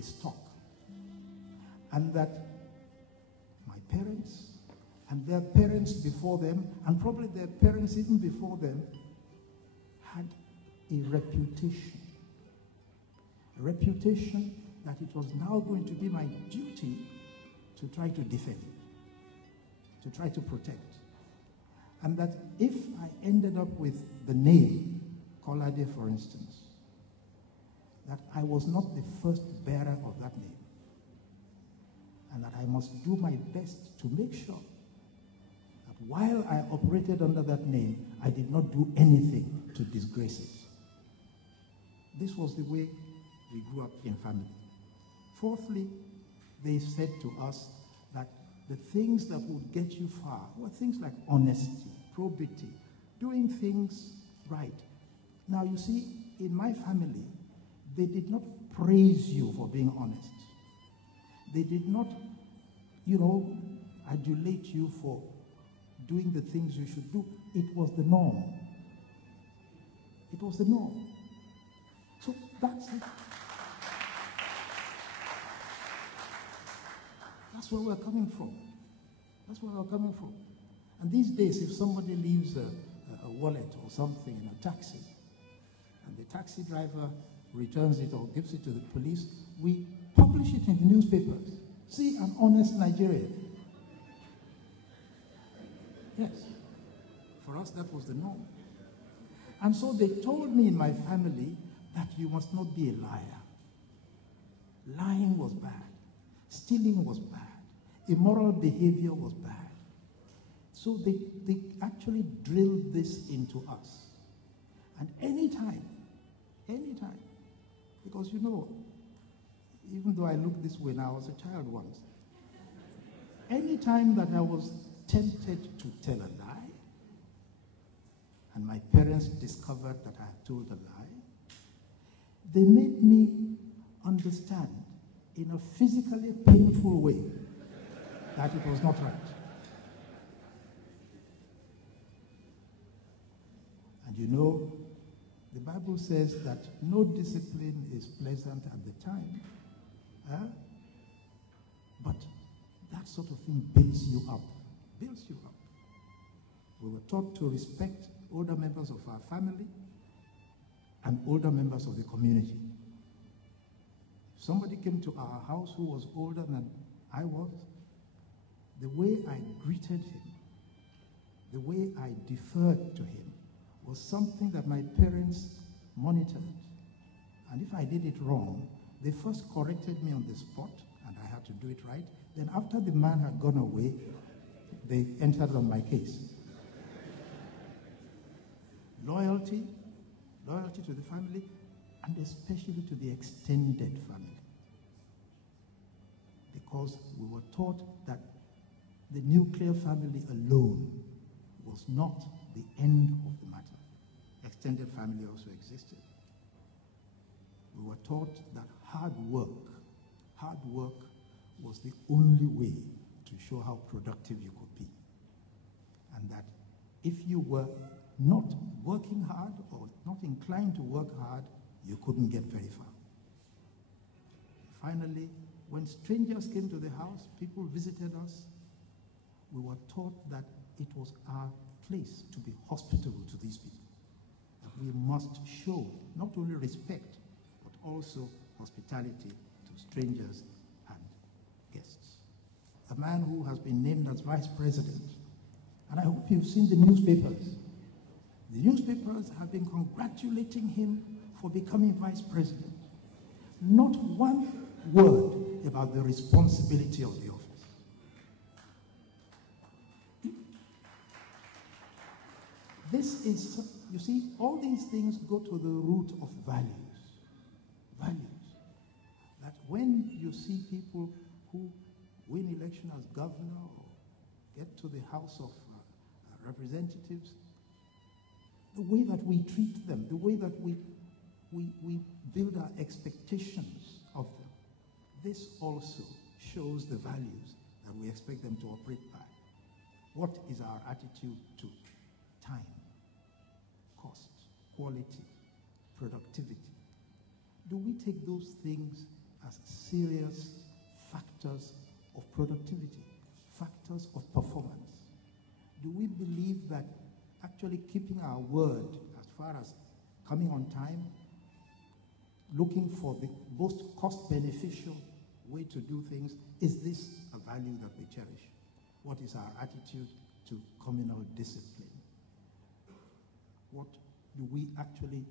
a stock. And that my parents and their parents before them, and probably their parents even before them, had a reputation. A reputation that it was now going to be my duty to try to defend, to try to protect. And that if I ended up with the name Kolade, for instance, that I was not the first bearer of that name. And that I must do my best to make sure that while I operated under that name, I did not do anything to disgrace it. This was the way we grew up in family. Fourthly, they said to us that the things that would get you far were things like honesty, probity, doing things right. Now, you see, in my family, they did not praise you for being honest. They did not, adulate you for doing the things you should do. It was the norm. It was the norm. So that's it. That's where we're coming from. That's where we're coming from. And these days, if somebody leaves a wallet or something in a taxi, and the taxi driver returns it or gives it to the police, we publish it in the newspapers. See, an honest Nigerian. Yes. For us, that was the norm. And so they told me in my family that you must not be a liar. Lying was bad. Stealing was bad. Immoral behavior was bad. So they actually drilled this into us. And anytime, because even though I look this way now, I was a child once. Anytime that I was tempted to tell a lie, and my parents discovered that I had told a lie, they made me understand in a physically painful way that it was not right. And the Bible says that no discipline is pleasant at the time, but that sort of thing builds you up. We were taught to respect older members of our family and older members of the community. If somebody came to our house who was older than I was, the way I greeted him, the way I deferred to him, was something that my parents monitored. And if I did it wrong, they first corrected me on the spot, and I had to do it right. Then after the man had gone away, they entered on my case. Loyalty to the family, and especially to the extended family. Because we were taught that the nuclear family alone was not the end of the matter. Extended family also existed. We were taught that hard work was the only way to show how productive you could be. And that if you were not working hard or not inclined to work hard, you couldn't get very far. Finally, when strangers came to the house, people visited us, we were taught that it was our place to be hospitable to these people. That we must show not only respect, but also hospitality to strangers and guests. A man who has been named as vice president, and I hope you've seen the newspapers. The newspapers have been congratulating him for becoming vice president. Not one word about the responsibility of the office. This is, you see, all these things go to the root of values. Values. That when you see people who win election as governor or get to the House of Representatives, the way that we treat them, the way that we build our expectations of them, this also shows the values that we expect them to operate by. What is our attitude to time, cost, quality, productivity? Do we take those things as serious factors of productivity, factors of performance? Do we believe that actually keeping our word as far as coming on time, looking for the most cost-beneficial way to do things, is this a value that we cherish? What is our attitude to communal discipline? What do we actually...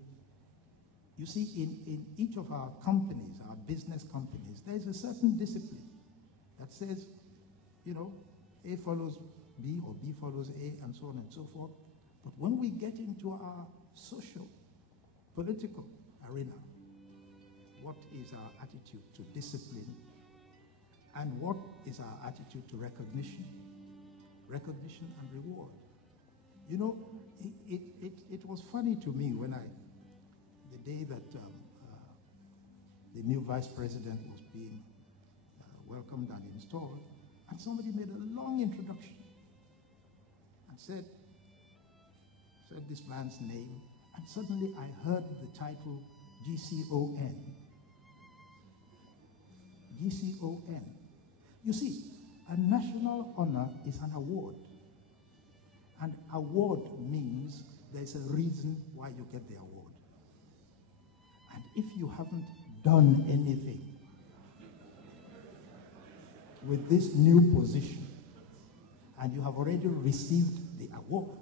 You see, in each of our companies, our business companies, there is a certain discipline that says, you know, A follows B or B follows A and so on and so forth. But when we get into our social, political arena, what is our attitude to discipline? And what is our attitude to recognition? Recognition and reward. You know, it was funny to me when the day that the new vice president was being welcomed and installed, and somebody made a long introduction and said this man's name, and suddenly I heard the title GCON. GCON. You see, a national honor is an award. An award means there's a reason why you get the award. And if you haven't done anything with this new position, and you have already received the award,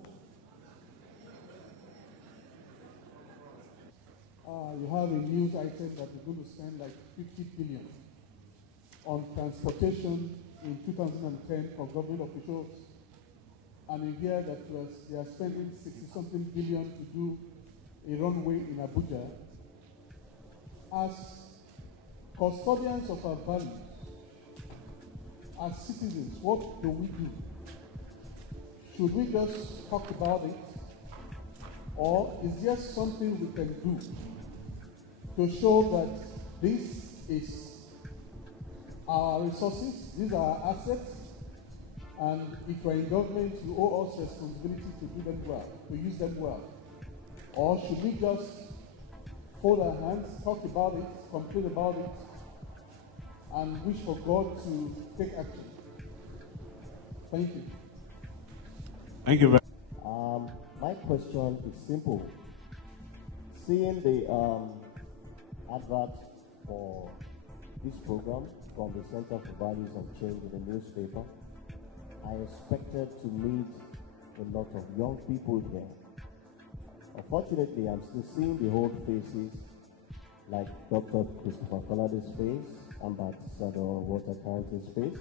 you have a news item that you're going to spend like 50 billion on transportation in 2010 for government officials, and you hear that they are spending 60-something billion to do a runway in Abuja. As custodians of our values, as citizens, what do we do? Should we just talk about it? Or is there something we can do to show that this is our resources, these are our assets, and if we're in government, you owe us responsibility to do them well, to use them well? Or should we just fold our hands, talk about it, complain about it, and wish for God to take action? Thank you. Thank you very much. My question is simple. Seeing the advert for this program from the Center for Values and Change in the newspaper, I expected to meet a lot of young people here. Unfortunately, I'm still seeing the old faces like Dr. Christopher Kolade's face, Ambassador Walter Carrington's face,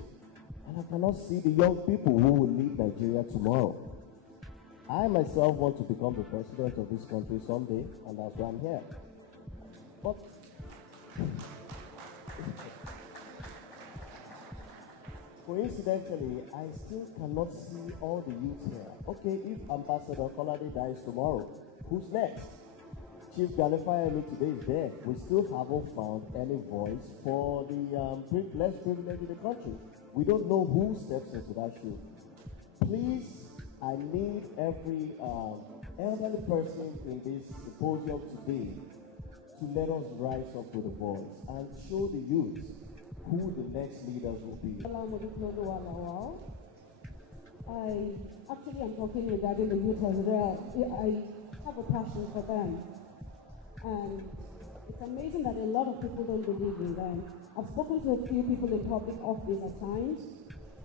and I cannot see the young people who will lead Nigeria tomorrow. I myself want to become the president of this country someday, and that's why I'm here. But coincidentally, I still cannot see all the youth here. Okay, if Ambassador Kolade dies tomorrow, who's next? Chief Galifayemi today is there. We still haven't found any voice for the less privileged in the country. We don't know who steps into that shoe. Please, I need every elderly person in this symposium today to let us rise up with a voice and show the youth who the next leaders will be. I actually am talking regarding the youth as well. I have a passion for them. And it's amazing that a lot of people don't believe in them. I've spoken to a few people in public office at times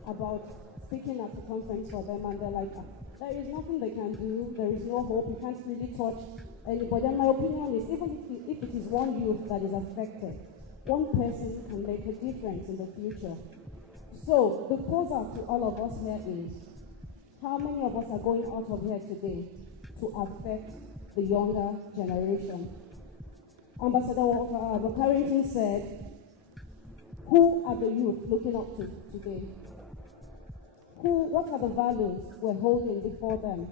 about speaking at the conference for them, and they're like, there is nothing they can do, there is no hope, you can't really touch anybody. And my opinion is, even if it is one youth that is affected, one person can make a difference in the future. So the closer to all of us here is, how many of us are going out of here today to affect the younger generation? Ambassador Walter Carrington said, who are the youth looking up to today? What are the values we're holding before them?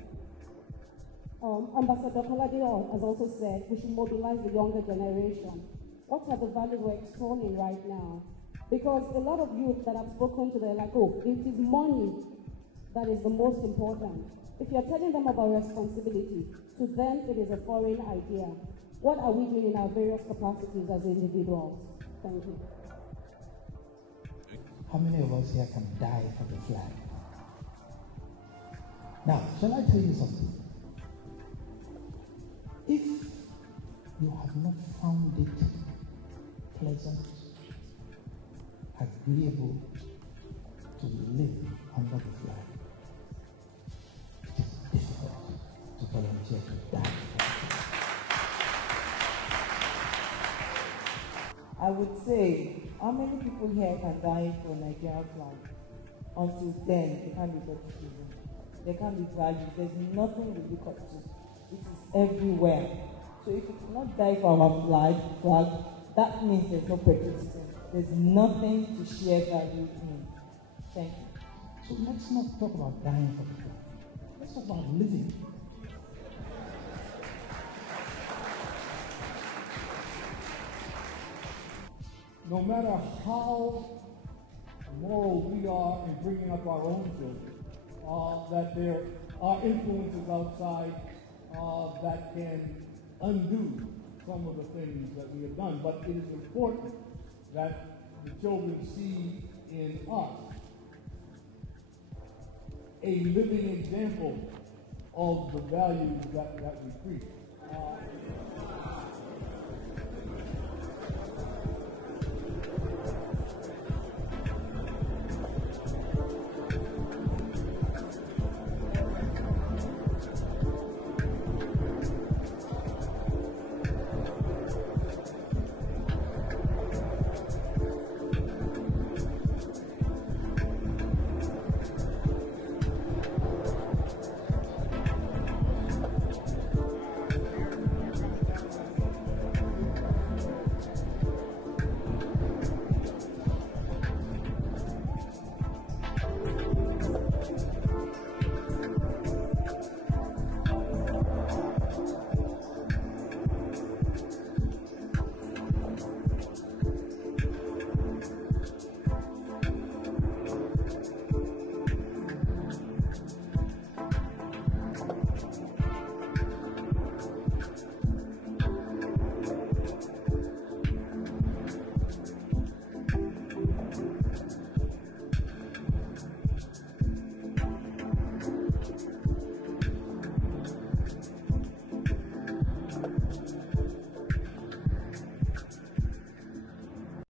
Ambassador Kolade has also said we should mobilize the younger generation. What are the values we're extolling right now? Because a lot of youth that I've spoken to, they're like, oh, it is money that is the most important. If you're telling them about responsibility, to them it is a foreign idea. What are we doing in our various capacities as individuals? Thank you. how many of us here can die for the flag? Now, shall I tell you something? If you have not found it pleasant, agreeable to live under the flag, it is difficult to volunteer to die. I would say, how many people here can die for Nigerian flag? Until then, they can't be patriotism. They can't be valued. There's nothing to look up to. It is everywhere. So if you cannot die for our flag, that means there's no patriotism. There's nothing to share value in. Thank you. So let's not talk about dying for the flag. Let's talk about living. No matter how moral we are in bringing up our own children, that there are influences outside that can undo some of the things that we have done. But it is important that the children see in us a living example of the values that we preach.